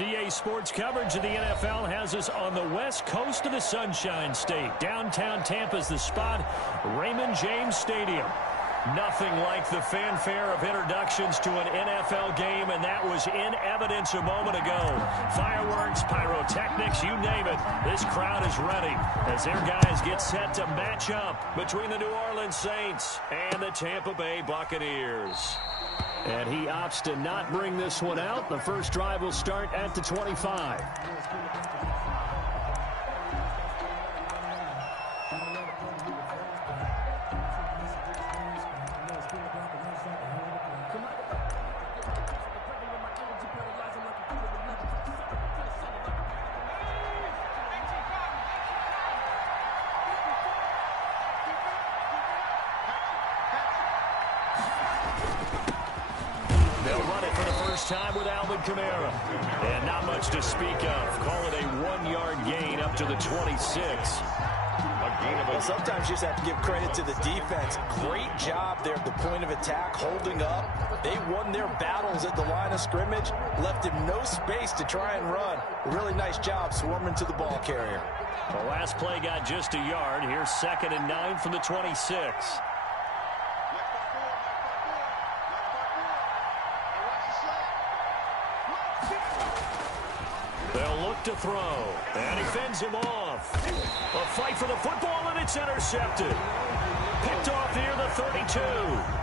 DA Sports coverage of the NFL has us on the west coast of the Sunshine State. Downtown Tampa's the spot, Raymond James Stadium. Nothing like the fanfare of introductions to an NFL game, and that was in evidence a moment ago. Fireworks, pyrotechnics, you name it. This crowd is ready as their guys get set to match up between the New Orleans Saints and the Tampa Bay Buccaneers. And he opts to not bring this one out. The first drive will start at the 25. Time with and not much to speak of. Call it a 1-yard gain up to the 26. Well, sometimes you just have to give credit to the defense. Great job there at the point of attack, holding up. They won their battles at the line of scrimmage, left him no space to try and run. A really nice job swarming to the ball carrier. The last play got just a yard. Here's 2nd and 9 from the 26. They'll look to throw, and he fends him off. A fight for the football, and it's intercepted. Picked off near the 32.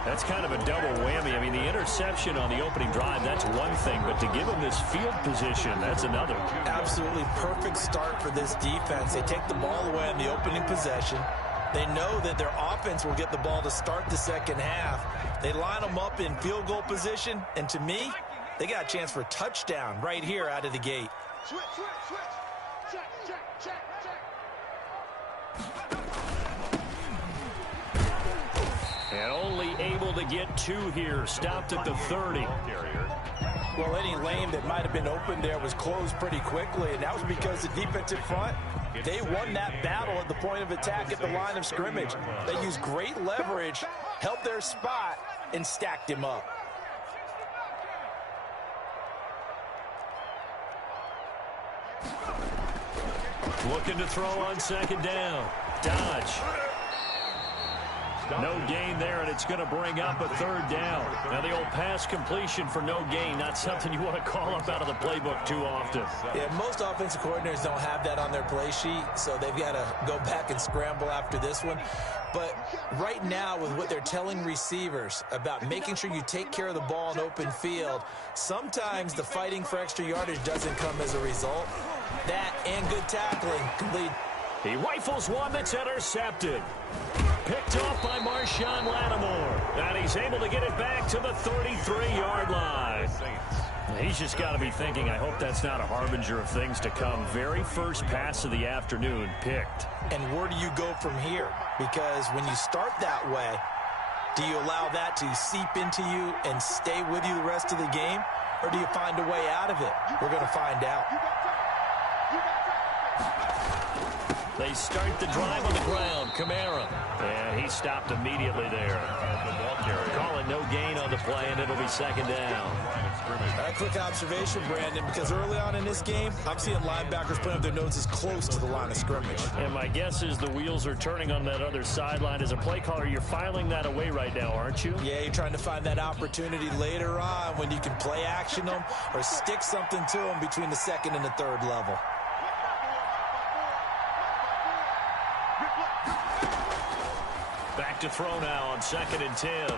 That's kind of a double whammy. I mean, the interception on the opening drive, that's one thing, but to give him this field position, that's another. Absolutely perfect start for this defense. They take the ball away in the opening possession. They know that their offense will get the ball to start the second half. They line them up in field goal position, and to me, they got a chance for a touchdown right here out of the gate. Switch. Check. And only able to get 2 here. Stopped at the 30. Well, any lane that might have been open there was closed pretty quickly, and that was because the defensive front, they won that battle at the point of attack at the line of scrimmage. They used great leverage, held their spot, and stacked him up. Looking to throw on 2nd down. Dodge. No gain there, and it's going to bring up a 3rd down. Now, the old pass completion for no gain, not something you want to call up out of the playbook too often. Yeah, most offensive coordinators don't have that on their play sheet, so they've got to go back and scramble after this one. But right now, with what they're telling receivers about making sure you take care of the ball in open field, sometimes the fighting for extra yardage doesn't come as a result. That and good tackling can lead. He rifles one that's intercepted. Picked off by Marshawn Lattimore. And he's able to get it back to the 33-yard line. He's just got to be thinking, I hope that's not a harbinger of things to come. Very first pass of the afternoon picked. And where do you go from here? Because when you start that way, do you allow that to seep into you and stay with you the rest of the game? Or do you find a way out of it? We're going to find out. They start the drive on the ground. Kamara. And he stopped immediately there. Call it no gain on the play, and it'll be 2nd down. A quick observation, Brandon, because early on in this game, I'm seeing linebackers putting up their noses close to the line of scrimmage. And my guess is the wheels are turning on that other sideline. As a play caller, you're filing that away right now, aren't you? Yeah, you're trying to find that opportunity later on when you can play action them or stick something to them between the 2nd and the 3rd level. Back to throw now on 2nd and 10.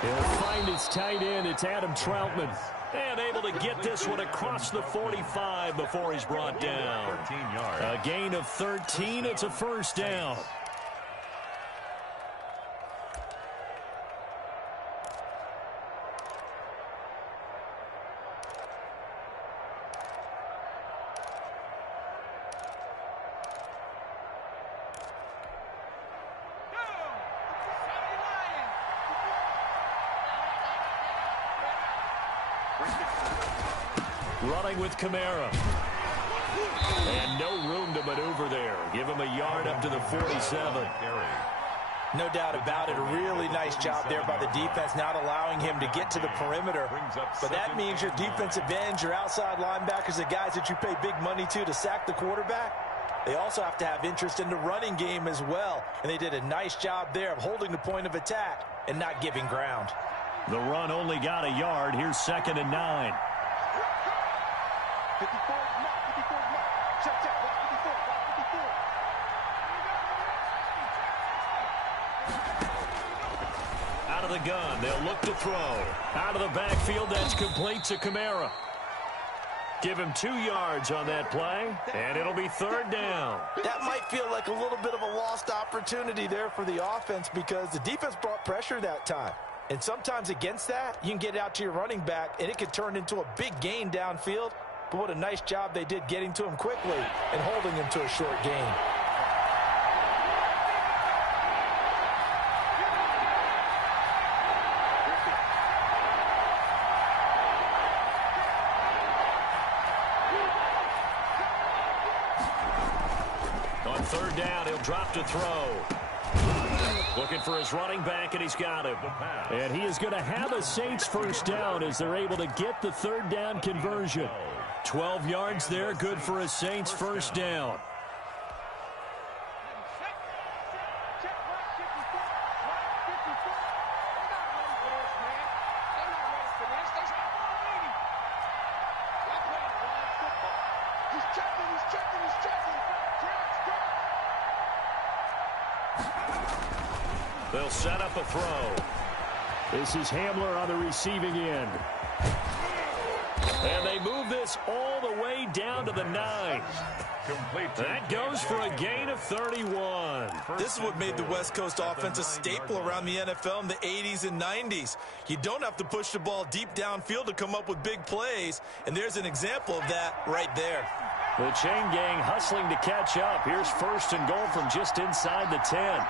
He'll find his tight end. It's Adam Troutman. And able to get this one across the 45 before he's brought down. 13 yards. A gain of 13. It's a 1st down. Running with Kamara. And no room to maneuver there. Give him a yard up to the 47. No doubt about it. A really nice job there by the defense, not allowing him to get to the perimeter. But that means your defensive ends, your outside linebackers, the guys that you pay big money to sack the quarterback, they also have to have interest in the running game as well. And they did a nice job there of holding the point of attack and not giving ground. The run only got a yard. Here's 2nd and 9. Out of the gun, they'll look to throw. Out of the backfield, that's complete to Kamara. Give him 2 yards on that play, and it'll be 3rd down. That might feel like a little bit of a lost opportunity there for the offense because the defense brought pressure that time. And sometimes against that, you can get out to your running back, and it could turn into a big gain downfield. But what a nice job they did getting to him quickly and holding him to a short gain. On 3rd down, he'll drop to throw. Looking for his running back, and he's got him. And he is going to have a Saints 1st down as they're able to get the 3rd down conversion. 12 yards there, good for a Saints 1st down. They'll set up a throw. This is Hamler on the receiving end. And they move this all the way down to the 9. That goes for a gain of 31. This is what made the West Coast offense a staple around the NFL in the 80s and 90s. You don't have to push the ball deep downfield to come up with big plays, and there's an example of that right there. The chain gang hustling to catch up. Here's 1st and goal from just inside the 10.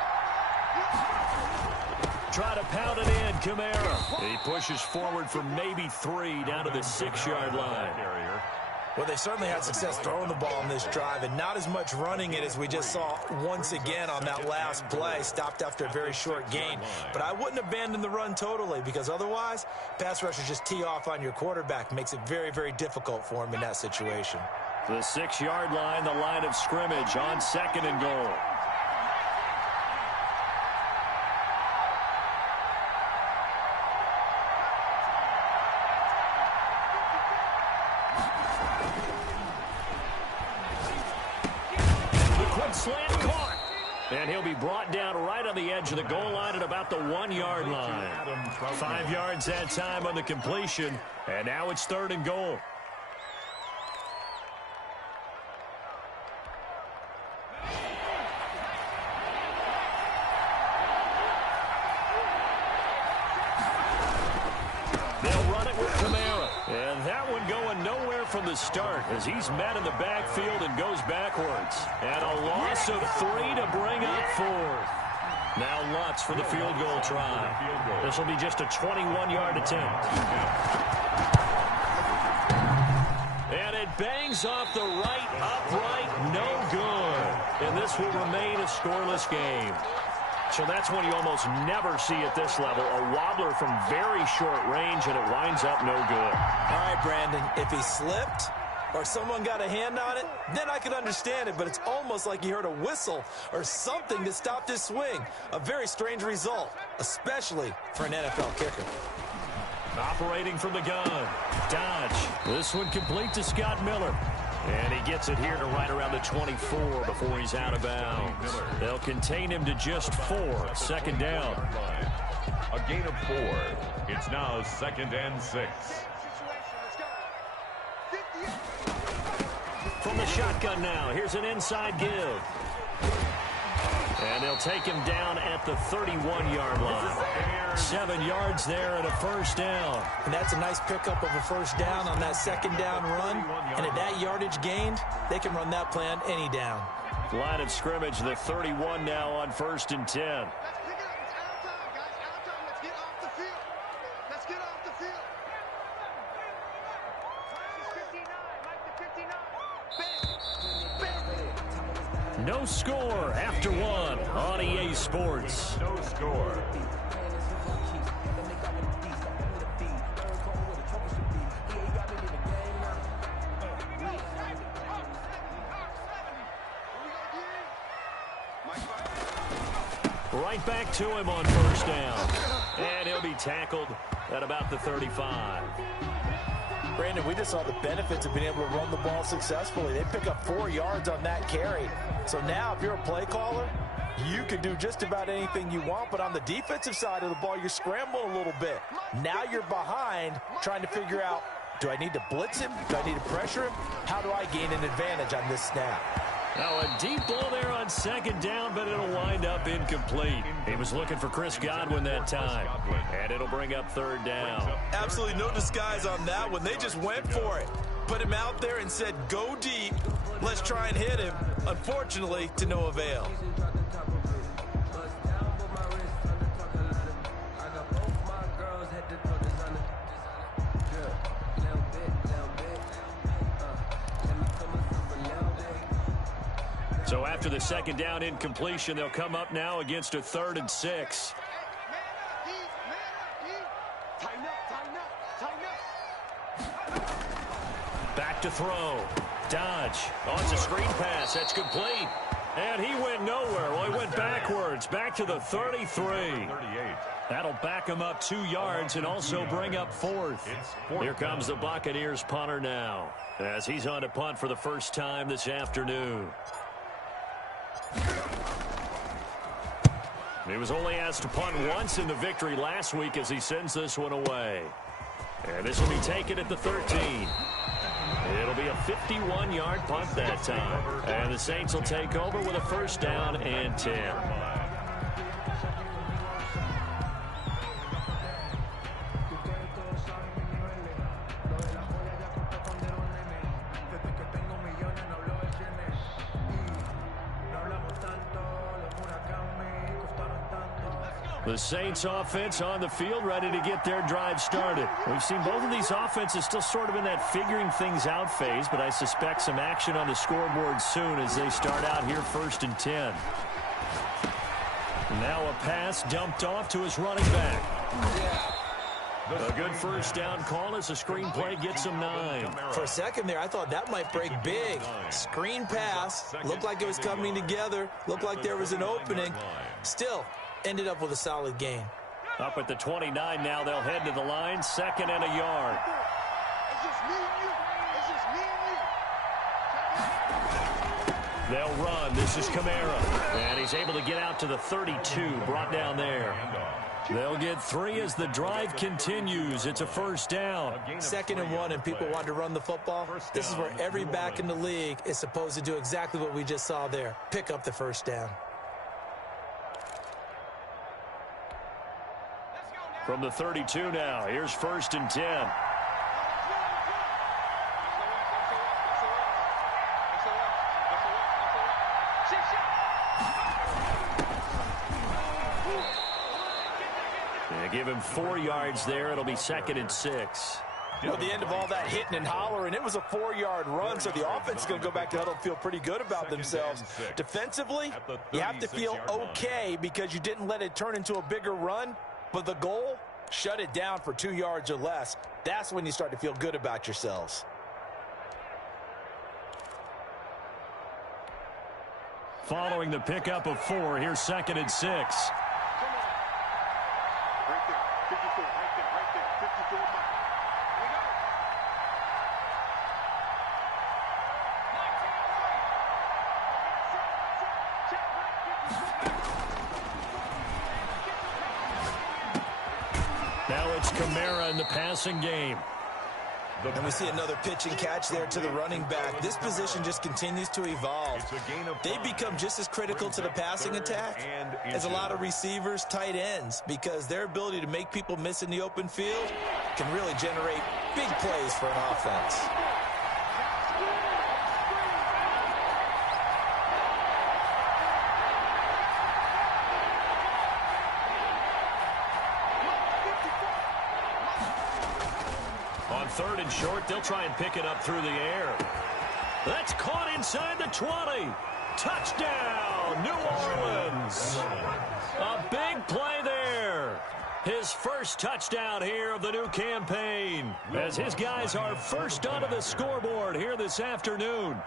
Try to pound it in, Kamara. He pushes forward for maybe 3 down to the 6-yard line. Well, they certainly had success throwing the ball on this drive and not as much running it as we just saw once again on that last play. Stopped after a very short gain. But I wouldn't abandon the run totally because otherwise, pass rushers just tee off on your quarterback. Makes it very, very difficult for him in that situation. The 6-yard line, the line of scrimmage on 2nd and goal. Slant caught. And he'll be brought down right on the edge of the goal line at about the 1-yard line. 5 yards that time on the completion. And now it's 3rd and goal. They'll run it with Kamara. And that one going nowhere from the start as he's met in the backfield and goes backwards. And a loss of 3 to bring up 4th. Now Lutz for the field goal try. This will be just a 21-yard attempt. And it bangs off the right upright, no good. And this will remain a scoreless game. So that's one you almost never see at this level. A wobbler from very short range, and it winds up no good. All right, Brandon, if he slipped or someone got a hand on it, then I could understand it. But it's almost like you heard a whistle or something to stop this swing. A very strange result, especially for an NFL kicker. Operating from the gun. Dodge. This one complete to Scott Miller. And he gets it here to right around the 24 before he's out of bounds. They'll contain him to just 4. 2nd down. A gain of 4. It's now 2nd and 6. From the shotgun now, here's an inside give. And they'll take him down at the 31-yard line. 7 yards there and a 1st down. And that's a nice pickup of a 1st down on that 2nd down run. And at that yardage gained, they can run that play on any down. Line of scrimmage, the 31 now on 1st and 10. No score after one on EA Sports. No score. Right back to him on first down. And he'll be tackled at about the 35. Brandon, we just saw the benefits of being able to run the ball successfully. They pick up 4 yards on that carry. So now if you're a play caller, you can do just about anything you want. But on the defensive side of the ball, you're scrambling a little bit. Now you're behind trying to figure out, do I need to blitz him? Do I need to pressure him? How do I gain an advantage on this snap? Now a deep ball there on second down, but it'll wind up incomplete. He was looking for Chris Godwin that time, and it'll bring up third down. Absolutely no disguise on that one. They just went for it. Put him out there and said, go deep. Let's try and hit him. Unfortunately, to no avail. So after the second down incompletion, they'll come up now against a 3rd and 6. Back to throw. Dodge. Oh, it's a screen pass. That's complete. And he went nowhere. Well, he went backwards. Back to the 33. That'll back him up 2 yards and also bring up 4th. Here comes the Buccaneers punter now, as he's on to punt for the first time this afternoon. He was only asked to punt once in the victory last week as he sends this one away. And this will be taken at the 13. It'll be a 51-yard punt that time. And the Saints will take over with a first down and 10. The Saints offense on the field, ready to get their drive started. We've seen both of these offenses still sort of in that figuring things out phase, but I suspect some action on the scoreboard soon as they start out here 1st and 10. Now a pass dumped off to his running back. A good first down call as the screenplay gets him 9. For a second there, I thought that might break big. Screen pass. Looked like it was coming together. Looked like there was an opening. Still, ended up with a solid gain. Up at the 29 now, they'll head to the line, 2nd and a yard. They'll run. This is Kamara. And he's able to get out to the 32, brought down there. They'll get 3 as the drive continues. It's a first down. 2nd and 1, and people want to run the football. This is where every back in the league is supposed to do exactly what we just saw there. Pick up the first down. From the 32 now, here's 1st and 10. They give him 4 yards there. It'll be 2nd and 6. At the end of all that hitting and hollering, it was a 4-yard run, so the offense is going to go back to huddle and feel pretty good about themselves. Defensively, you have to feel okay because you didn't let it turn into a bigger run, but the goal, shut it down for 2 yards or less. That's when you start to feel good about yourselves. Following the pickup of 4, here's 2nd and 6. Now it's Kamara in the passing game. And we see another pitch and catch there to the running back. This position just continues to evolve. They become just as critical to the passing attack as a lot of receivers, tight ends, because their ability to make people miss in the open field can really generate big plays for an offense. On 3rd and short, they'll try and pick it up through the air. That's caught inside the 20. Touchdown, New Orleans. A big play there. His first touchdown here of the new campaign, as his guys are first onto the scoreboard here this afternoon.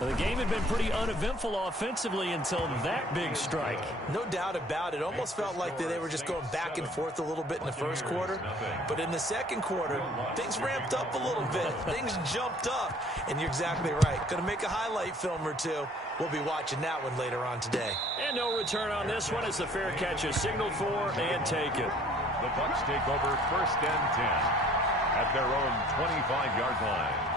The game had been pretty uneventful offensively until that big strike. No doubt about it. Almost felt like they were just going back and forth a little bit in the first quarter. But in the second quarter, things ramped up a little bit. Things jumped up. And you're exactly right. Going to make a highlight film or two. We'll be watching that one later on today. And no return on this one as the fair catch is signaled for and taken. The Bucs take over 1st and 10 at their own 25-yard line.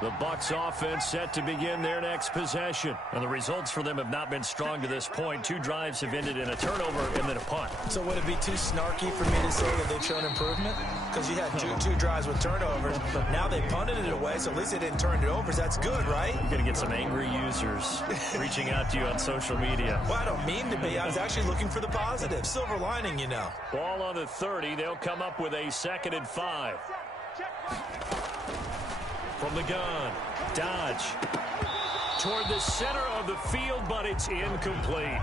The Bucs offense set to begin their next possession. And the results for them have not been strong to this point. 2 drives have ended in a turnover and then a punt. So would it be too snarky for me to say that they've shown improvement? Because you had two drives with turnovers. Now they punted it away, so at least they didn't turn it over. So that's good, right? You're going to get some angry users reaching out to you on social media. Well, I don't mean to be. I was actually looking for the positive. Silver lining, you know. Ball on the 30. They'll come up with a 2nd and 5. From the gun, Dodge toward the center of the field, but it's incomplete.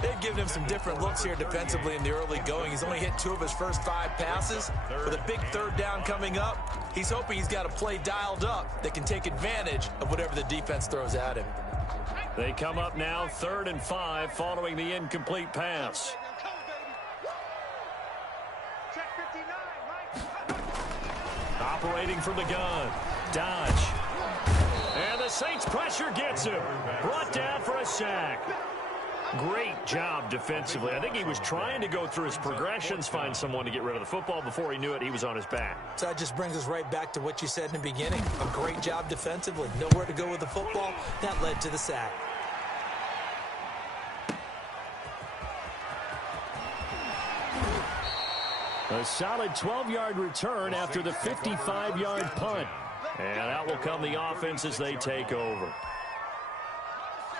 They've given him some different looks here defensively in the early going. He's only hit 2 of his first 5 passes. With a big 3rd down coming up, he's hoping he's got a play dialed up that can take advantage of whatever the defense throws at him. They come up now 3rd and 5 following the incomplete pass. Operating from the gun, Dodge. And the Saints pressure gets him. Brought down for a sack. Great job defensively. I think he was trying to go through his progressions, find someone to get rid of the football. Before he knew it, he was on his back. So that just brings us right back to what you said in the beginning. A great job defensively. Nowhere to go with the football. That led to the sack. A solid 12-yard return after the 55-yard punt. And out will come the offense as they take over.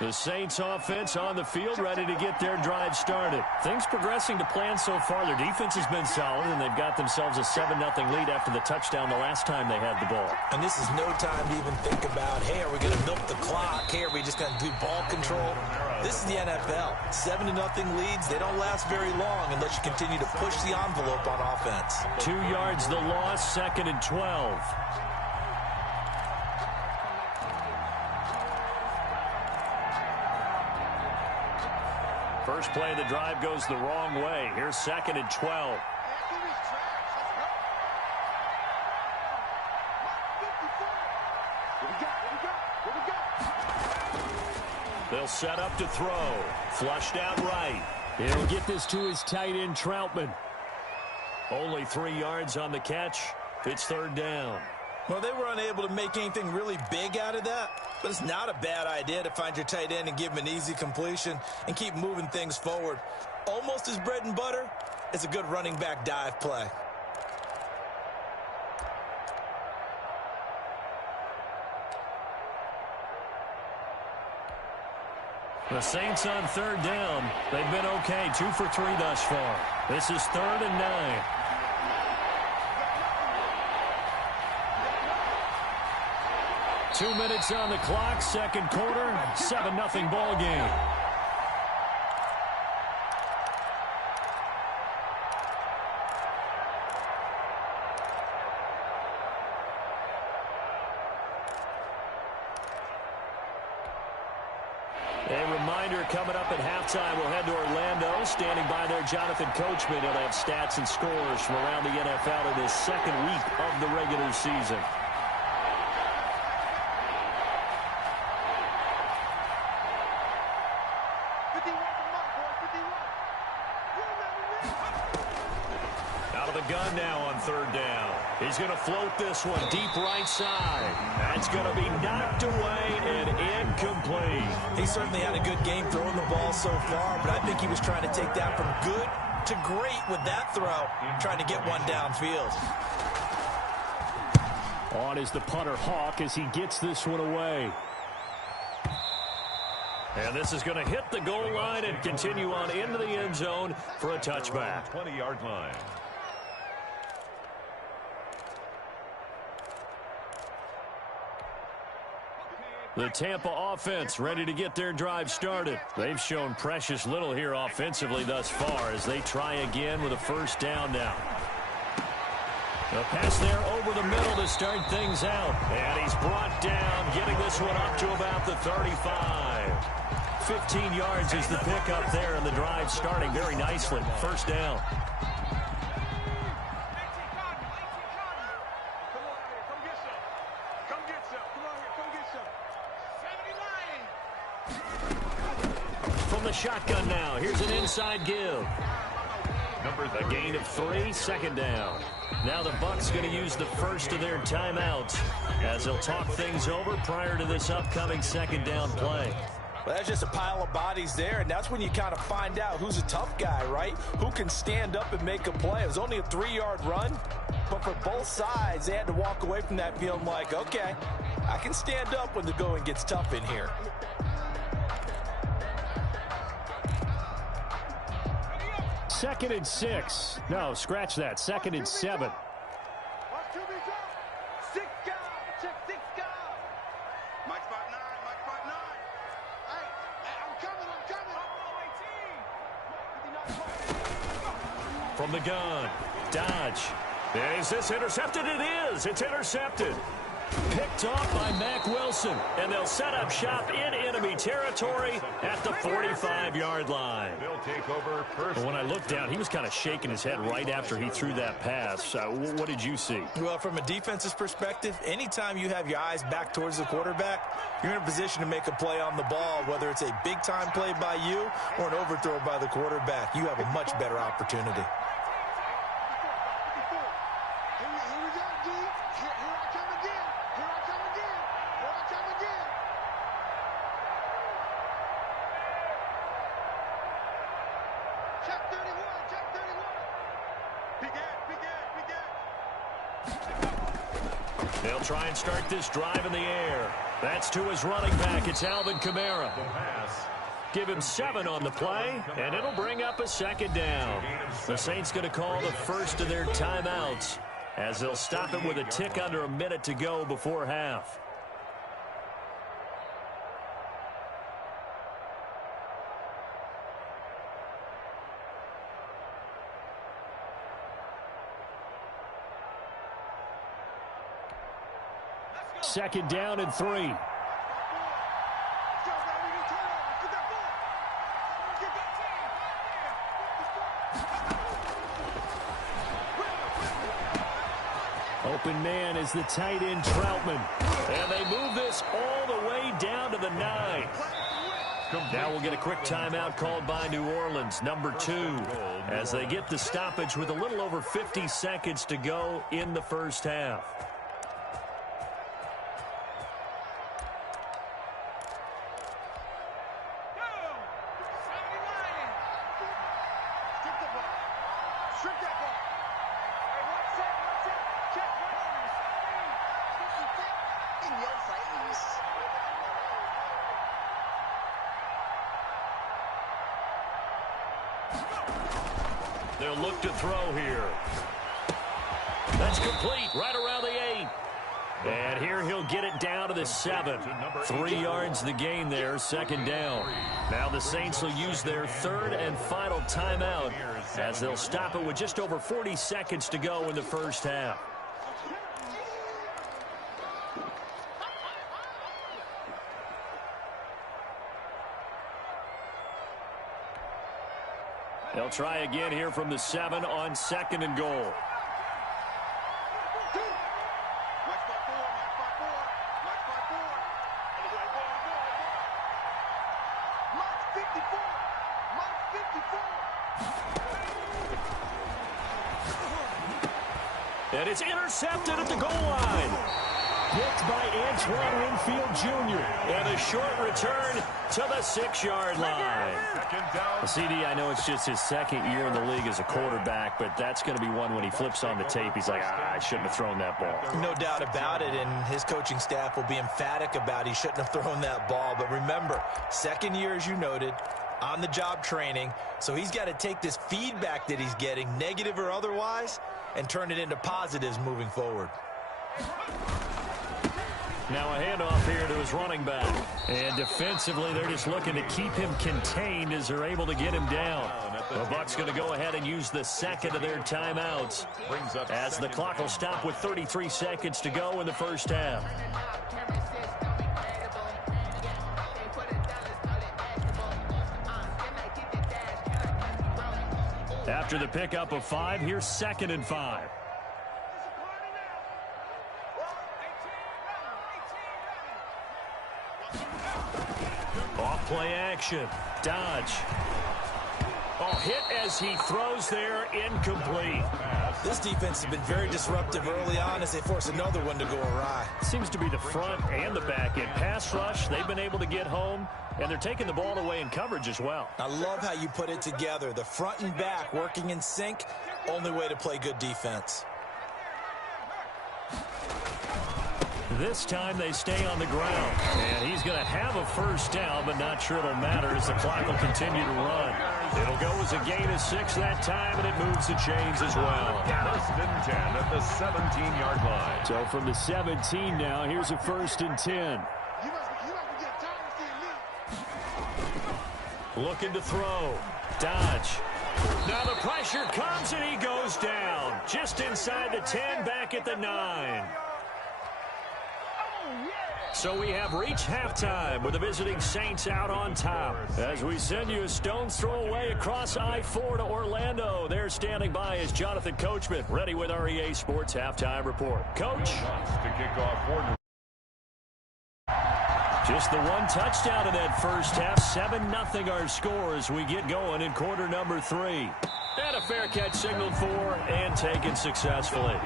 The Saints offense on the field ready to get their drive started. Things progressing to plan so far. Their defense has been solid, and they've got themselves a 7-0 lead after the touchdown the last time they had the ball. And this is no time to even think about, hey, are we going to milk the clock? Hey, are we just going to do ball control? This is the NFL. 7-0 leads. They don't last very long unless you continue to push the envelope on offense. 2 yards the loss, 2nd and 12. First play of the drive goes the wrong way. Here's 2nd and 12. They'll set up to throw. Flushed out right. He'll get this to his tight end, Troutman. Only 3 yards on the catch. It's 3rd down. Well, they were unable to make anything really big out of that, but it's not a bad idea to find your tight end and give him an easy completion and keep moving things forward. Almost his bread and butter is a good running back dive play. The Saints on 3rd down. They've been okay, 2 for 3 thus far. This is 3rd and 9. Two minutes on the clock, second quarter, 7-0 ball game. A reminder coming up at halftime, we'll head to Orlando. Standing by there, Jonathan Coachman. He'll have stats and scores from around the NFL in this 2nd week of the regular season. Out of the gun now on 3rd down. He's going to float this one deep right side. That's going to be knocked away and incomplete. He certainly had a good game throwing the ball so far, but I think he was trying to take that from good to great with that throw, trying to get one downfield. On is the punter, Hawk, as he gets this one away. And this is going to hit the goal line and continue on into the end zone for a touchback. 20-yard line. The Tampa offense ready to get their drive started. They've shown precious little here offensively thus far as they try again with a first down now. The pass there over the middle to start things out. And he's brought down, getting this one up to about the 35. 15 yards is the pickup there, and the drive starting very nicely. First down. From the shotgun now, here's an inside give. A gain of 3, second down. Now the Bucs going to use the first of their timeouts as they'll talk things over prior to this upcoming second down play. Well, that's just a pile of bodies there, and that's when you kind of find out who's a tough guy, right? Who can stand up and make a play. It was only a 3-yard run, but for both sides, they had to walk away from that feeling like, okay, I can stand up when the going gets tough in here. Second and 6. No, scratch that. Second and 7. From the gun. Dodge. Is this intercepted? It is. It's intercepted. Picked off by Mack Wilson. And they'll set up shop in enemy territory at the 45-yard line. They'll take over first. When I looked down, he was kind of shaking his head right after he threw that pass. What did you see? Well, from a defense's perspective, anytime you have your eyes back towards the quarterback, you're in a position to make a play on the ball, whether it's a big-time play by you or an overthrow by the quarterback. You have a much better opportunity. They'll try and start this drive in the air. That's to his running back. It's Alvin Kamara. Give him 7 on the play, and it'll bring up a second down. The Saints going to call the first of their timeouts as they'll stop it with a tick under a minute to go before half. Second down and 3. Open man is the tight end Troutman. And they move this all the way down to the 9. Now we'll get a quick timeout called by New Orleans, number 2, as they get the stoppage with a little over 50 seconds to go in the first half. They'll look to throw here. That's complete right around the 8. And here he'll get it down to the 7. 3 yards the gain there, second down. Now the Saints will use their third and final timeout as they'll stop it with just over 40 seconds to go in the first half. They'll try again here from the 7 on second and goal. And it's intercepted at the goal line. Picked by Antoine Winfield Jr. And a short return to the 6-yard line. CD, I know it's just his second year in the league as a quarterback, but that's going to be one when he flips on the tape. He's like, I shouldn't have thrown that ball. No doubt about it, and his coaching staff will be emphatic about he shouldn't have thrown that ball. But remember, second year, as you noted, on-the-job training, so he's got to take this feedback that he's getting, negative or otherwise, and turn it into positives moving forward. Now a handoff here to his running back. And defensively, they're just looking to keep him contained as they're able to get him down. The Bucs going to go ahead and use the second of their timeouts as the clock will stop with 33 seconds to go in the first half. After the pickup of 5, here's 2nd and 5. Off play action. Dodge. Oh, hit as he throws there, incomplete. This defense has been very disruptive early on as they force another one to go awry. Seems to be the front and the back end. Pass rush, they've been able to get home, and they're taking the ball away in coverage as well. I love how you put it together. The front and back working in sync, only way to play good defense. This time they stay on the ground. And he's going to have a first down, but not sure it'll matter as the clock will continue to run. It'll go as a gain of 6 that time, and it moves the chains as well. 1st and 10 at the 17-yard line. So from the 17 now, here's a 1st and 10. Looking to throw. Dodge. Now the pressure comes, and he goes down. Just inside the 10, back at the 9. So we have reached halftime with the visiting Saints out on top. As we send you a stone's throw away across I-4 to Orlando. There standing by is Jonathan Coachman, ready with our EA Sports Halftime Report. Coach. To kick off for just the one touchdown in that first half. 7-0 our score as we get going in quarter number 3. And a fair catch signaled for and taken successfully.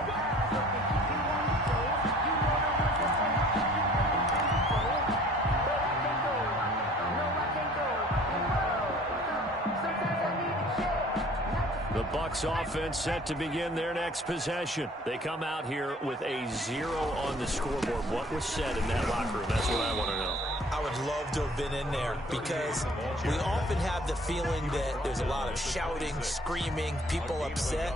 The Bucs offense set to begin their next possession. They come out here with a 0 on the scoreboard. What was said in that locker room? That's what I want to know. I would love to have been in there because we often have the feeling that there's a lot of shouting, screaming, people upset.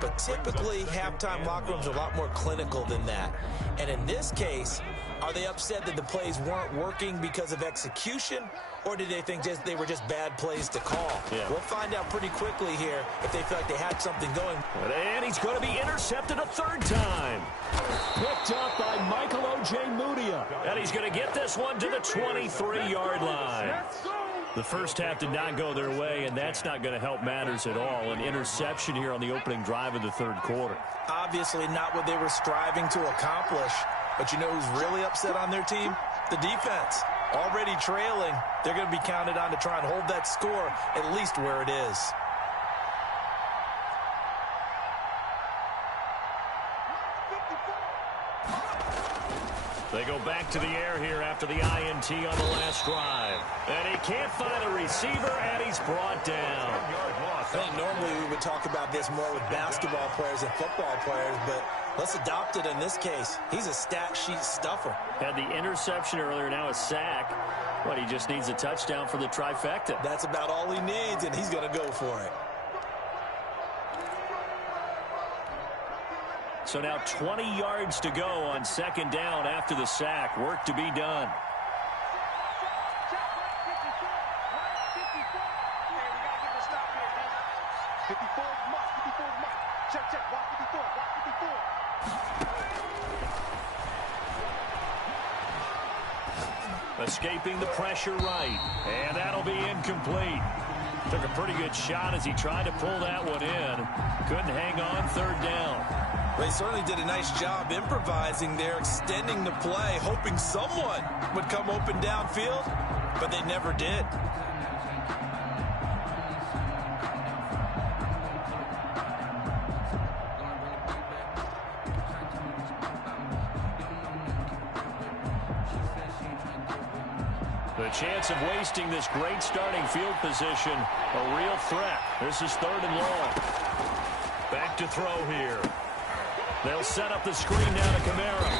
But typically, halftime locker rooms are a lot more clinical than that. And in this case, are they upset that the plays weren't working because of execution? Or did they think they were just bad plays to call? Yeah. We'll find out pretty quickly here if they feel like they had something going. And he's going to be intercepted a 3rd time. Picked up by Michael O.J. Mudia. And he's going to get this one to the 23-yard line. The first half did not go their way, and that's not going to help matters at all. An interception here on the opening drive of the 3rd quarter. Obviously not what they were striving to accomplish. But you know who's really upset on their team? The defense. Already trailing, they're going to be counted on to try and hold that score at least where it is. They go back to the air here after the INT on the last drive. And he can't find a receiver, and he's brought down. I think normally we would talk about this more with basketball players and football players, but let's adopt it in this case. He's a stat sheet stuffer. Had the interception earlier, now a sack. But he just needs a touchdown for the trifecta. That's about all he needs, and he's going to go for it. So now 20 yards to go on 2nd down after the sack. Work to be done. Escaping the pressure right. And that'll be incomplete. Took a pretty good shot as he tried to pull that one in. Couldn't hang on 3rd down. They certainly did a nice job improvising there, extending the play, hoping someone would come open downfield, but they never did. The chance of wasting this great starting field position, a real threat. This is 3rd and long. Back to throw here. They'll set up the screen down to Kamara.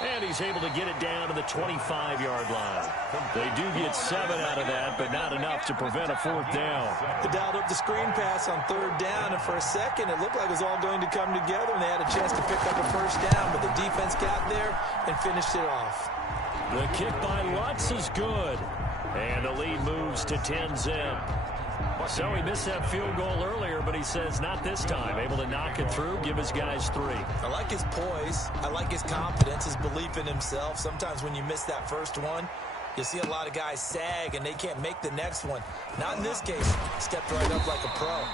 And he's able to get it down to the 25-yard line. They do get 7 out of that, but not enough to prevent a 4th down. They dialed up the screen pass on 3rd down, and for a second it looked like it was all going to come together, and they had a chance to pick up a 1st down, but the defense got there and finished it off. The kick by Lutz is good, and the lead moves to 10-zip. So he missed that field goal earlier, but he says not this time. Able to knock it through, give his guys 3. I like his poise. I like his confidence, his belief in himself. Sometimes when you miss that first one, you see a lot of guys sag and they can't make the next one. Not in this case. Stepped right up like a pro.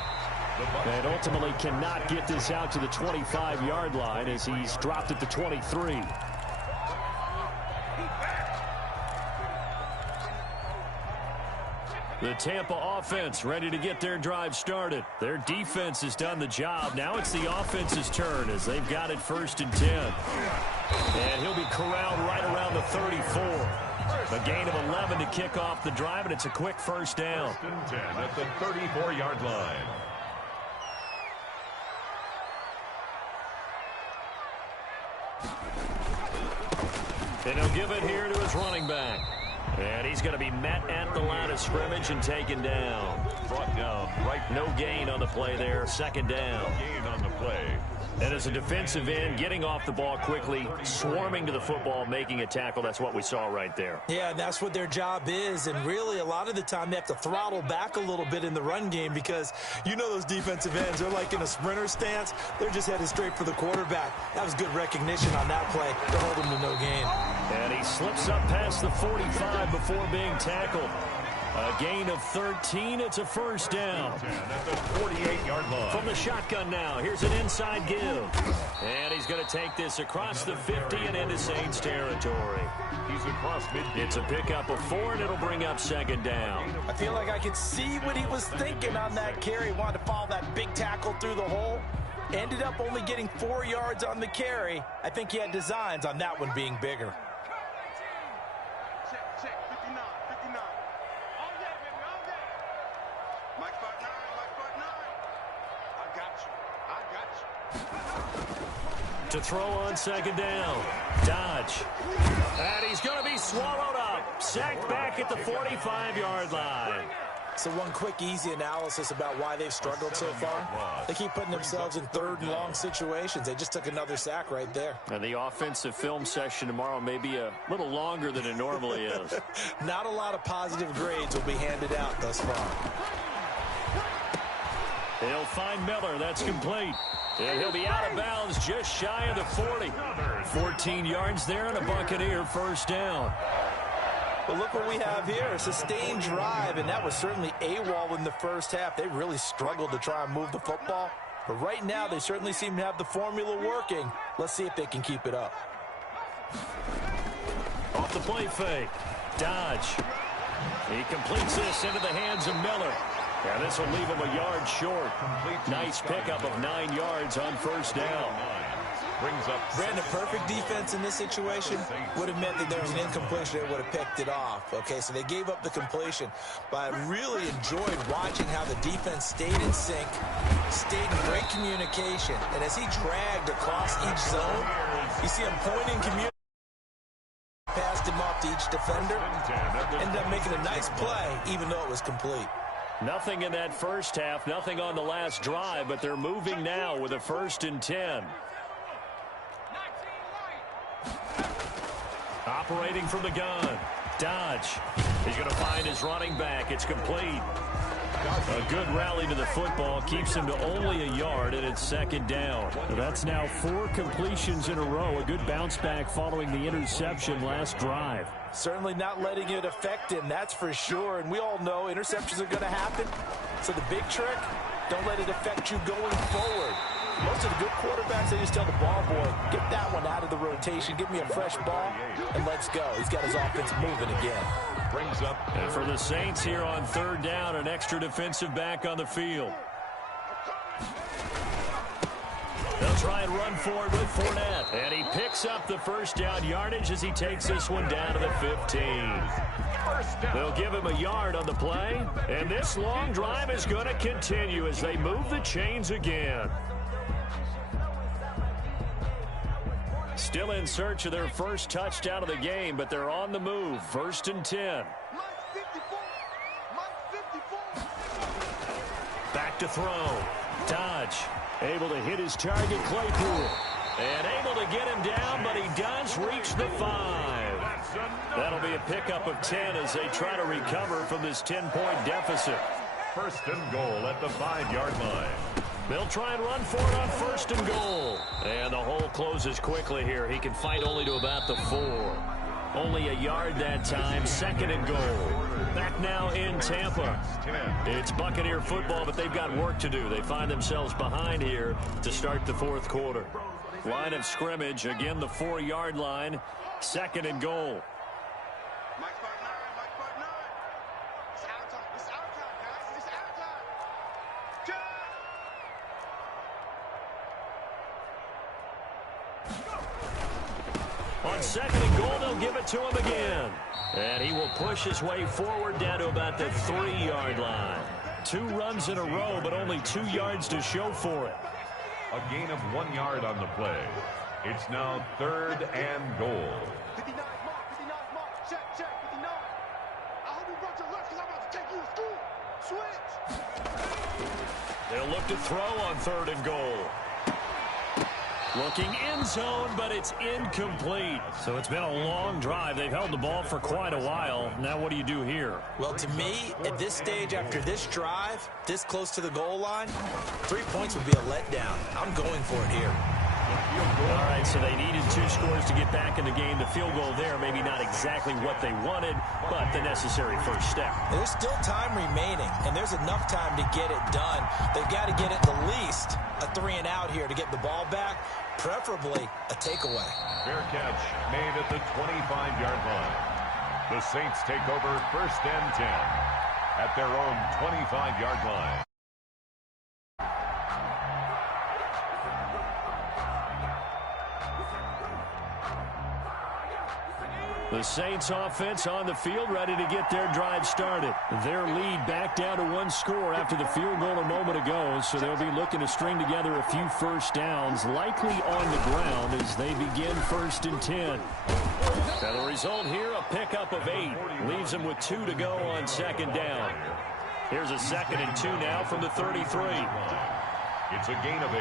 And ultimately cannot get this out to the 25-yard line as he's dropped at the 23. The Tampa offense ready to get their drive started. Their defense has done the job. Now it's the offense's turn as they've got it 1st and 10. And he'll be corralled right around the 34. A gain of 11 to kick off the drive, and it's a quick 1st down. 1st and 10 at the 34-yard line. And he'll give it here to his running back. And he's going to be met at the line of scrimmage and taken down. Brought down right. No gain on the play there. 2nd down. No gain on the play. And as a defensive end, getting off the ball quickly, swarming to the football, making a tackle, that's what we saw right there. Yeah, and that's what their job is. And really, a lot of the time, they have to throttle back a little bit in the run game because you know those defensive ends, they're like in a sprinter stance. They're just headed straight for the quarterback. That was good recognition on that play to hold him to no gain. And he slips up past the 45 before being tackled. A gain of 13. It's a 1st down. At the 48-yard line. From the shotgun now, here's an inside give. And he's going to take this across the 50 and into Saints territory. He's across midfield. It's a pickup of 4, and it'll bring up 2nd down. I feel like I could see what he was thinking on that carry. Wanted to follow that big tackle through the hole. Ended up only getting 4 yards on the carry. I think he had designs on that one being bigger. To throw on 2nd down. Dodge. And he's going to be swallowed up. Sacked back at the 45-yard line. So one quick, easy analysis about why they've struggled so far. They keep putting themselves in 3rd and long situations. They just took another sack right there. And the offensive film session tomorrow may be a little longer than it normally is. Not a lot of positive grades will be handed out thus far. He'll find Miller. That's complete. And he'll be out of bounds just shy of the 40. 14 yards there and a Buccaneer 1st down. But look what we have here, a sustained drive, and that was certainly AWOL in the 1st half. They really struggled to try and move the football. But right now, they certainly seem to have the formula working. Let's see if they can keep it up. Off the play fake. Dodge. He completes this into the hands of Miller. And this will leave him a yard short. Nice pickup of 9 yards on 1st down. Brings up Brandon, perfect defense in this situation would have meant that there was an incompletion. They would have picked it off. Okay, so they gave up the completion. But I really enjoyed watching how the defense stayed in sync, stayed in great communication. And as he dragged across each zone, you see him pointing communication. Passed him off to each defender. Ended up making a nice play, even though it was complete. Nothing in that 1st half, nothing on the last drive, but they're moving now with a 1st and 10. Operating from the gun. Dodge. He's going to find his running back. It's complete. A good rally to the football keeps him to only a yard, and it's 2nd down. That's now 4 completions in a row. A good bounce back following the interception last drive. Certainly not letting it affect him, that's for sure. And we all know interceptions are going to happen. So the big trick, don't let it affect you going forward. Most of the good quarterbacks, they just tell the ball boy, get that one out of the rotation, give me a fresh ball, and let's go. He's got his offense moving again. Brings up. And for the Saints here on 3rd down, an extra defensive back on the field. They'll try and run forward with Fournette. And he picks up the 1st down yardage as he takes this one down to the 15. They'll give him a yard on the play. And this long drive is going to continue as they move the chains again. Still in search of their first touchdown of the game, but they're on the move. 1st and 10. Back to throw. Dodge. Able to hit his target, Claypool. And able to get him down, but he does reach the 5. That'll be a pickup of 10 as they try to recover from this 10-point deficit. 1st and goal at the 5-yard line. They'll try and run for it on 1st and goal. And the hole closes quickly here. He can fight only to about the 4. Only a yard that time. 2nd and goal. Back now in Tampa. It's Buccaneer football, but they've got work to do. They find themselves behind here to start the 4th quarter. Line of scrimmage, again the 4-yard line. 2nd and goal. On 2nd and goal, they'll give it to him again. And he will push his way forward down to about the 3-yard line. 2 runs in a row, but only 2 yards to show for it. A gain of 1 yard on the play. It's now 3rd and goal. 59 mark, 59 mark. Check, 59. I hope you brought your lunch because I'm about to take you to school. Switch. They'll look to throw on 3rd and goal. Looking end zone, but it's incomplete. So it's been a long drive. They've held the ball for quite a while. Now what do you do here? Well, to me, at this stage, after this drive, this close to the goal line, 3 points would be a letdown. I'm going for it here. All right, so they needed 2 scores to get back in the game. The field goal there, maybe not exactly what they wanted, but the necessary first step. And there's still time remaining, and there's enough time to get it done. They've got to get at the least a 3-and-out here to get the ball back, preferably a takeaway. Fair catch made at the 25-yard line. The Saints take over 1st and 10 at their own 25-yard line. The Saints offense on the field, ready to get their drive started. Their lead back down to 1 score after the field goal a moment ago, so they'll be looking to string together a few first downs, likely on the ground as they begin 1st and 10. Now the result here, a pickup of 8. Leaves them with 2 to go on 2nd down. Here's a 2nd and 2 now from the 33. It's a gain of 8.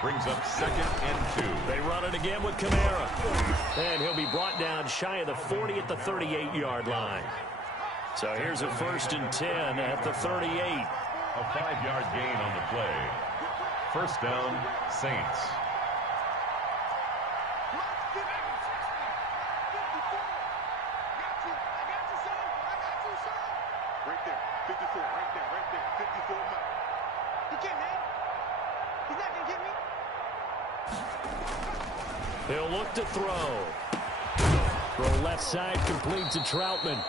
Brings up 2nd and 2. They run it again with Kamara. And he'll be brought down shy of the 40 at the 38-yard line. So here's a 1st and 10 at the 38. A 5-yard gain on the play. 1st down, Saints. Right there, 54, right there, 54 mark. He can't hang. He's not going to get me. He'll look to throw. Throw left side, complete to Troutman.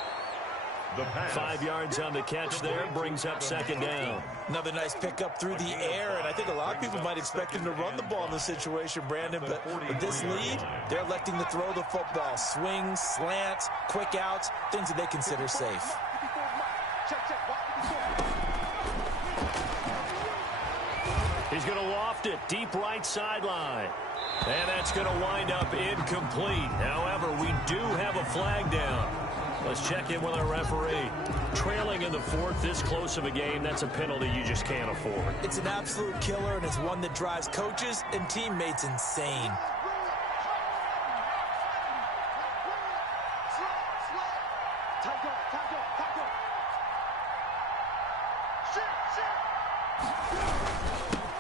5 yards on the catch there, brings up 2nd down. Another nice pickup through the air, and I think a lot of people might expect him to run the ball in this situation, Brandon, but with this lead, they're electing to throw the football. Swings, slants, quick outs, things that they consider safe. He's going to loft it deep right sideline. And that's going to wind up incomplete. However, we do have a flag down. Let's check in with our referee. Trailing in the 4th, this close of a game, that's a penalty you just can't afford. It's an absolute killer, and it's one that drives coaches and teammates insane.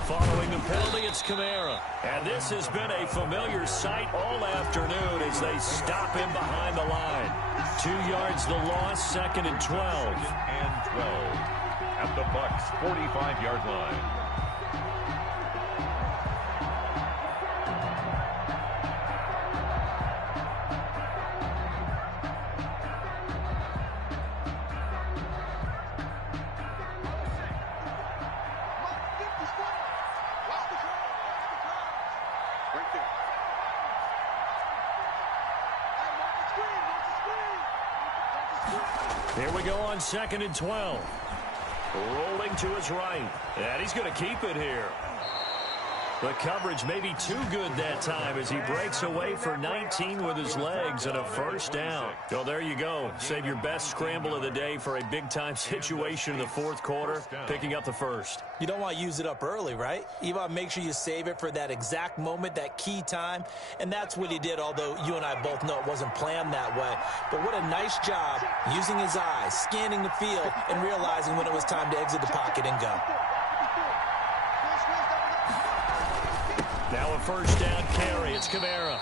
Following the penalty, it's Kamara. And this has been a familiar sight all afternoon as they stop him behind the line. 2 yards the loss, 2nd and 12. And 12 at the Bucs' 45-yard line. Here we go on 2nd and 12. Rolling to his right. And he's going to keep it here. The coverage may be too good that time as he breaks away for 19 with his legs and a first down. So there you go. Save your best scramble of the day for a big-time situation in the fourth quarter, picking up the first. You don't want to use it up early, right? You want to make sure you save it for that exact moment, that key time, and that's what he did, although you and I both know it wasn't planned that way. But what a nice job using his eyes, scanning the field, and realizing when it was time to exit the pocket and go. Now a first down carry. It's Kamara.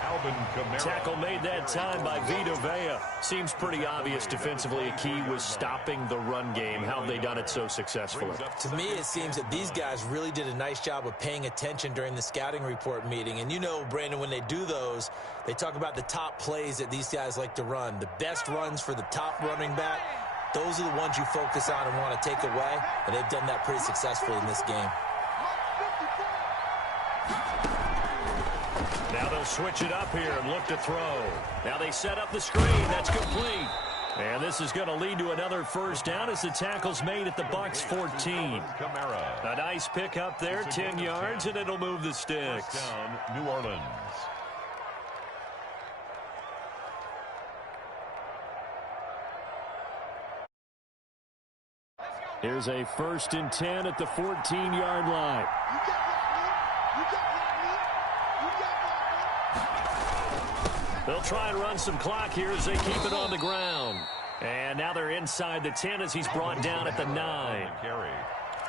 Kamara. Tackle made that time by Vita Vea. Seems pretty obvious defensively a key was stopping the run game. How have they done it so successfully? To me, it seems that these guys really did a nice job of paying attention during the scouting report meeting. And you know, Brandon, when they do those, they talk about the top plays that these guys like to run. The best runs for the top running back, those are the ones you focus on and want to take away. And they've done that pretty successfully in this game. Now they'll switch it up here and look to throw. Now they set up the screen. That's complete. And this is going to lead to another first down as the tackle's made at the Bucs 14. A nice pick up there, 10 yards, and it'll move the sticks. First down, New Orleans. Here's a 1st and 10 at the 14-yard line. They'll try and run some clock here as they keep it on the ground. And now they're inside the 10 as he's brought down at the 9.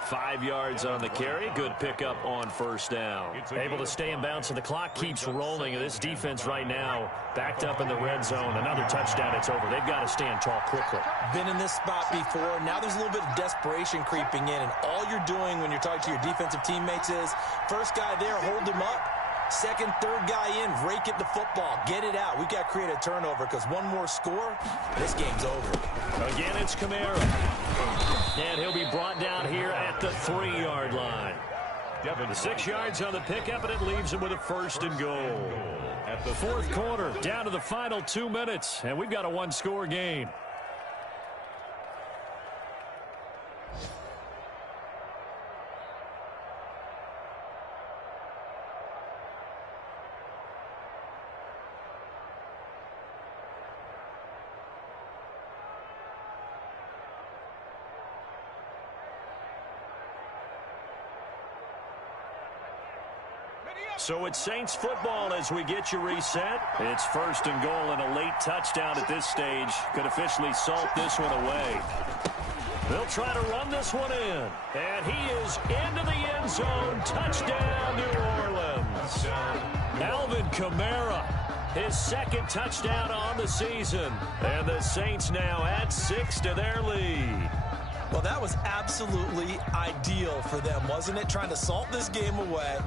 5 yards on the carry. Good pickup on first down. Able to stay in bounds, and the clock keeps rolling. And this defense right now backed up in the red zone. Another touchdown, it's over. They've got to stand tall quickly. Been in this spot before. Now there's a little bit of desperation creeping in. And all you're doing when you're talking to your defensive teammates is, first guy there, hold him up. Second, third guy in, rake at the football. Get it out. We've got to create a turnover because one more score, this game's over. Again, it's Kamara. And he'll be brought down here at the 3-yard line. The 6 yards on the pickup, and it leaves him with a 1st and goal. At the fourth quarter, down to the final 2 minutes, and we've got a one-score game. So it's Saints football as we get you reset. It's 1st and goal and a late touchdown at this stage. Could officially salt this one away. They'll try to run this one in. And he is into the end zone. Touchdown, New Orleans. Alvin Kamara, his 2nd touchdown on the season. And the Saints now add 6 to their lead. Well, that was absolutely ideal for them, wasn't it? Trying to salt this game away.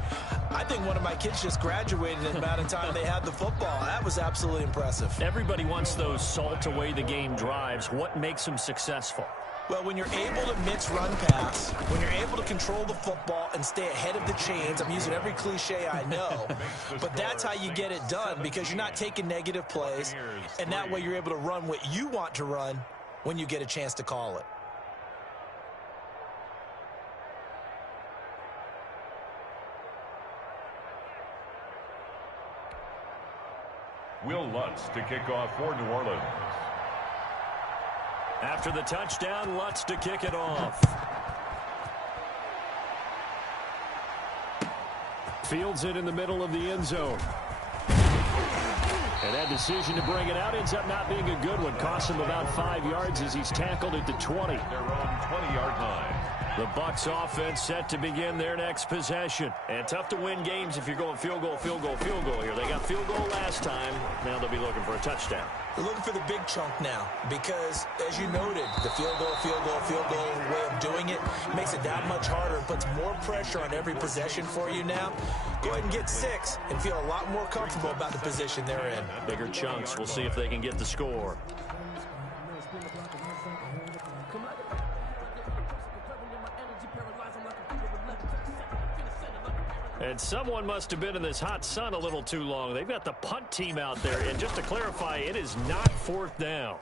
I think one of my kids just graduated in the amount of time they had the football. That was absolutely impressive. Everybody wants those salt away the game drives. What makes them successful? Well, when you're able to mix run pass, when you're able to control the football and stay ahead of the chains, I'm using every cliche I know, but that's how you get it done because you're not taking negative plays, and that way you're able to run what you want to run when you get a chance to call it. Will Lutz to kick off for New Orleans. After the touchdown, Lutz to kick it off. Fields it in the middle of the end zone. And that decision to bring it out ends up not being a good one. Costs him about 5 yards as he's tackled at the 20. Their own 20-yard line. The Bucs offense set to begin their next possession. And tough to win games if you're going field goal, field goal, field goal here. They got field goal last time. Now they'll be looking for a touchdown. They're looking for the big chunk now because, as you noted, the field goal way of doing it makes it that much harder and puts more pressure on every possession for you now. Go ahead and get 6 and feel a lot more comfortable about the position they're in. Bigger chunks. We'll see if they can get the score. And someone must have been in this hot sun a little too long. They've got the punt team out there. And just to clarify, it is not 4th down.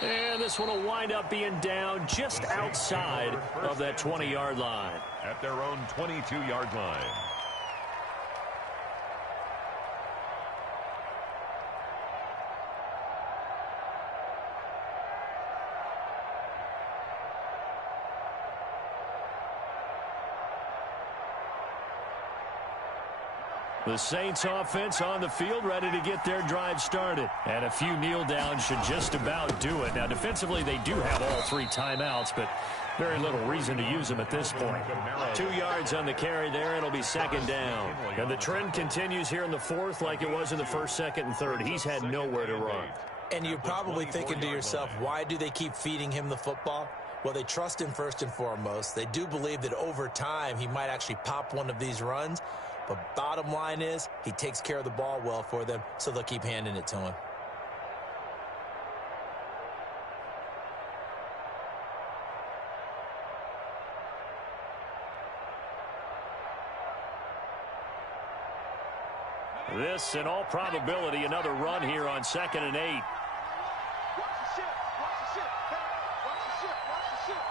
And the this one will wind up being down just outside of that 20-yard line. At their own 22-yard line. The Saints offense on the field, ready to get their drive started. And a few kneel downs should just about do it. Now, defensively, they do have all 3 timeouts, but very little reason to use them at this point. 2 yards on the carry there. It'll be second down. And the trend continues here in the 4th like it was in the 1st, 2nd, and 3rd. He's had nowhere to run. And you're probably thinking to yourself, why do they keep feeding him the football? Well, they trust him first and foremost. They do believe that over time he might actually pop one of these runs. But bottom line is, he takes care of the ball well for them, so they'll keep handing it to him. This, in all probability, another run here on 2nd and 8. Watch the ship. Watch the ship. Watch the ship. Watch the ship.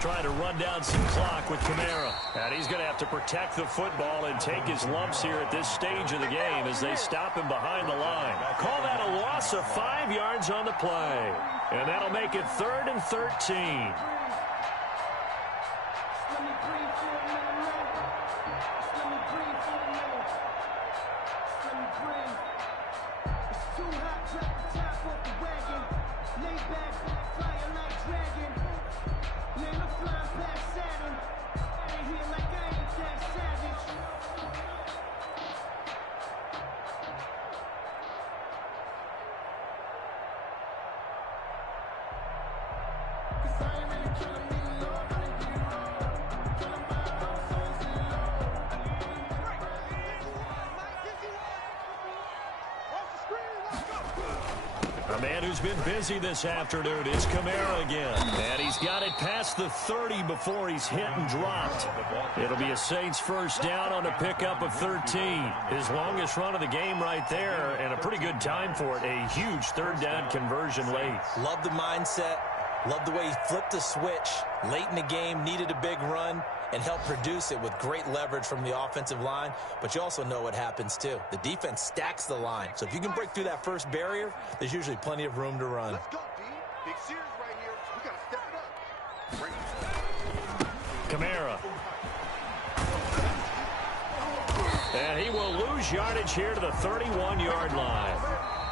Trying to run down some clock with Kamara. And he's going to have to protect the football and take his lumps here at this stage of the game as they stop him behind the line. Call that a loss of 5 yards on the play. And that'll make it 3rd and 13. A man who's been busy this afternoon is Kamara again. And he's got it past the 30 before he's hit and dropped. It'll be a Saints first down on a pickup of 13. His longest run of the game right there, and a pretty good time for it. A huge 3rd down conversion late. Love the mindset. Love the way he flipped the switch late in the game, needed a big run, and helped produce it with great leverage from the offensive line. But you also know what happens, too. The defense stacks the line. So if you can break through that first barrier, there's usually plenty of room to run. Let's go, D. Big series right here. We got to step it up. Kamara. And he will lose yardage here to the 31-yard line.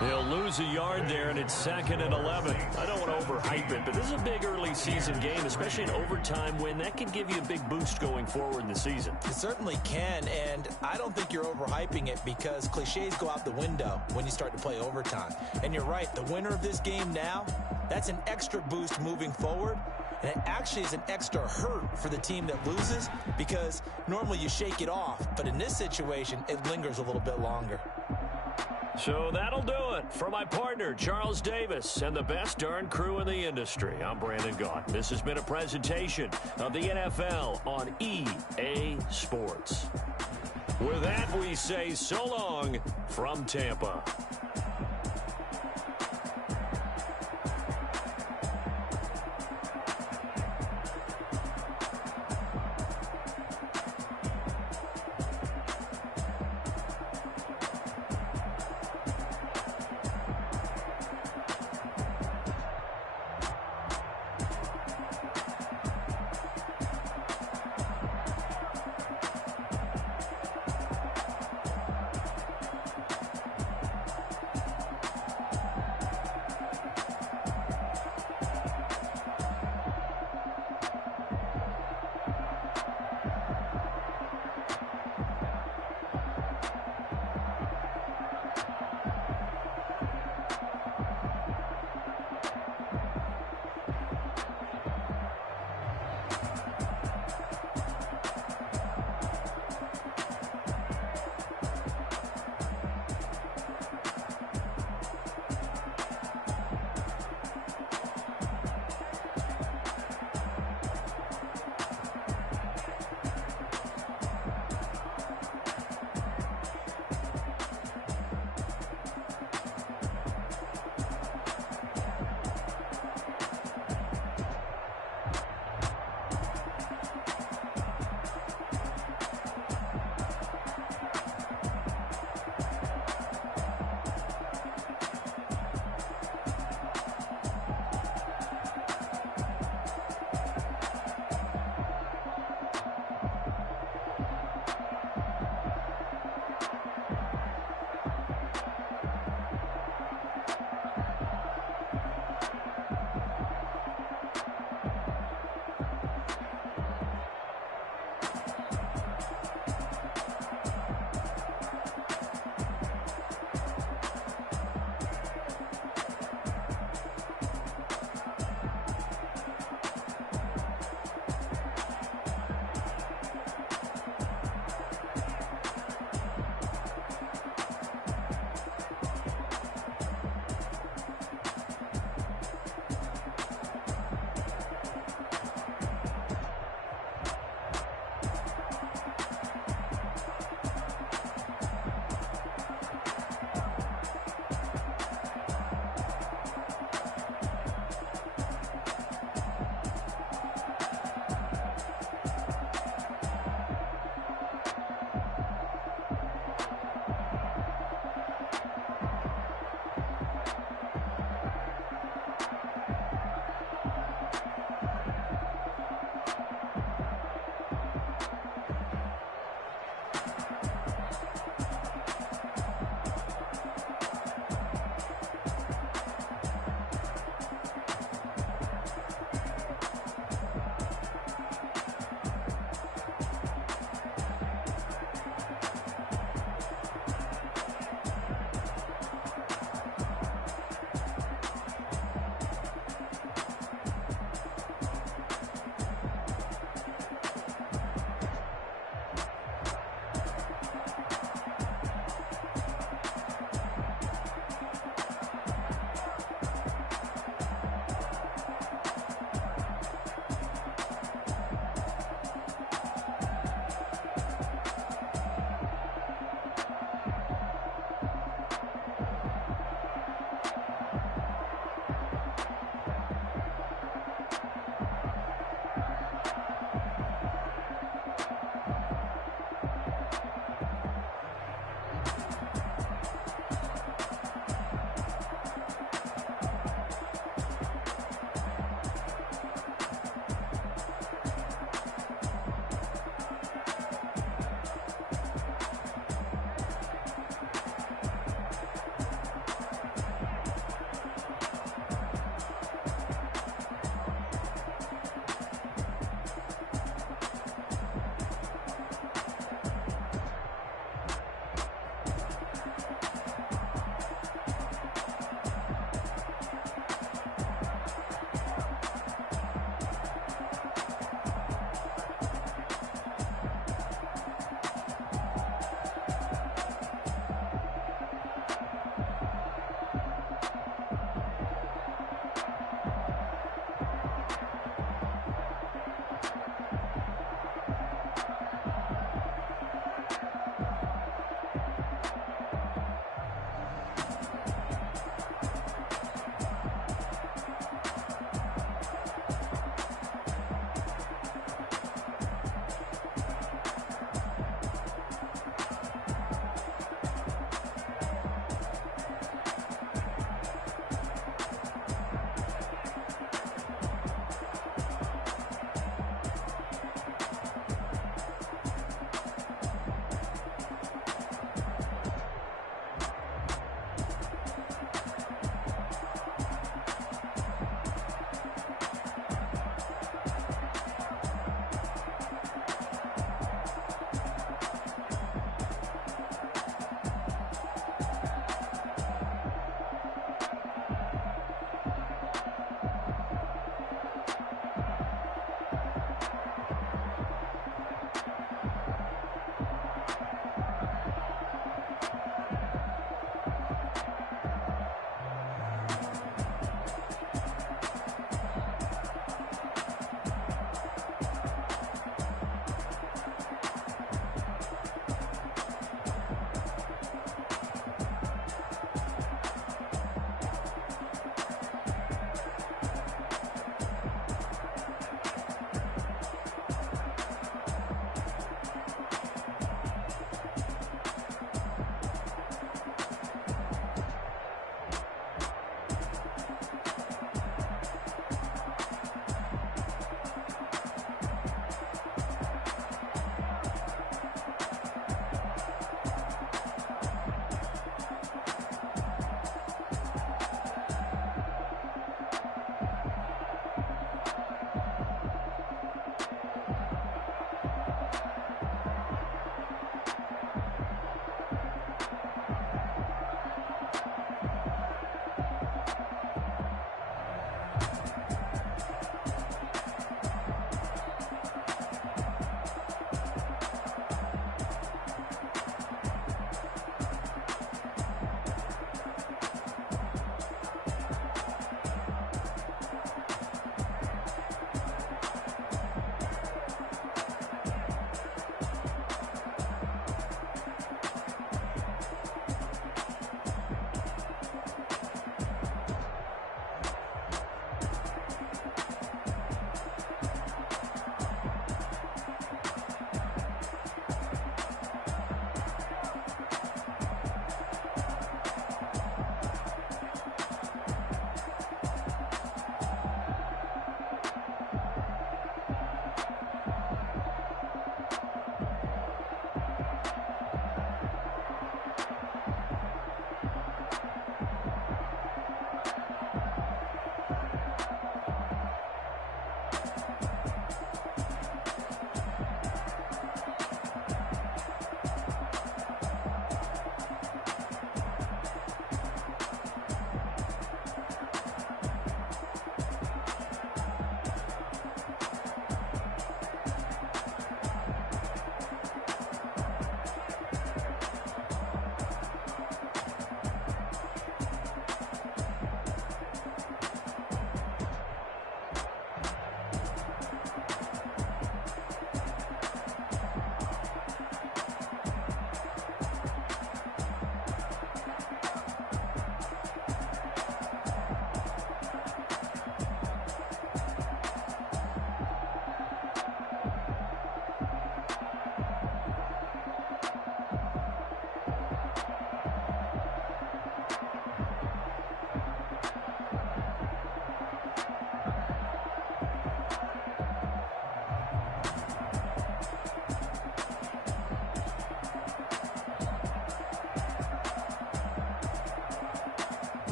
He'll lose a yard there, and it's 2nd and 11. I don't want to overhype it, but this is a big early season game, especially an overtime win. That can give you a big boost going forward in the season. It certainly can, and I don't think you're overhyping it because cliches go out the window when you start to play overtime. And you're right, the winner of this game now, that's an extra boost moving forward. And it actually is an extra hurt for the team that loses because normally you shake it off. But in this situation, it lingers a little bit longer. So that'll do it for my partner, Charles Davis, and the best darn crew in the industry. I'm Brandon Gaunt. This has been a presentation of the NFL on EA Sports. With that, we say so long from Tampa.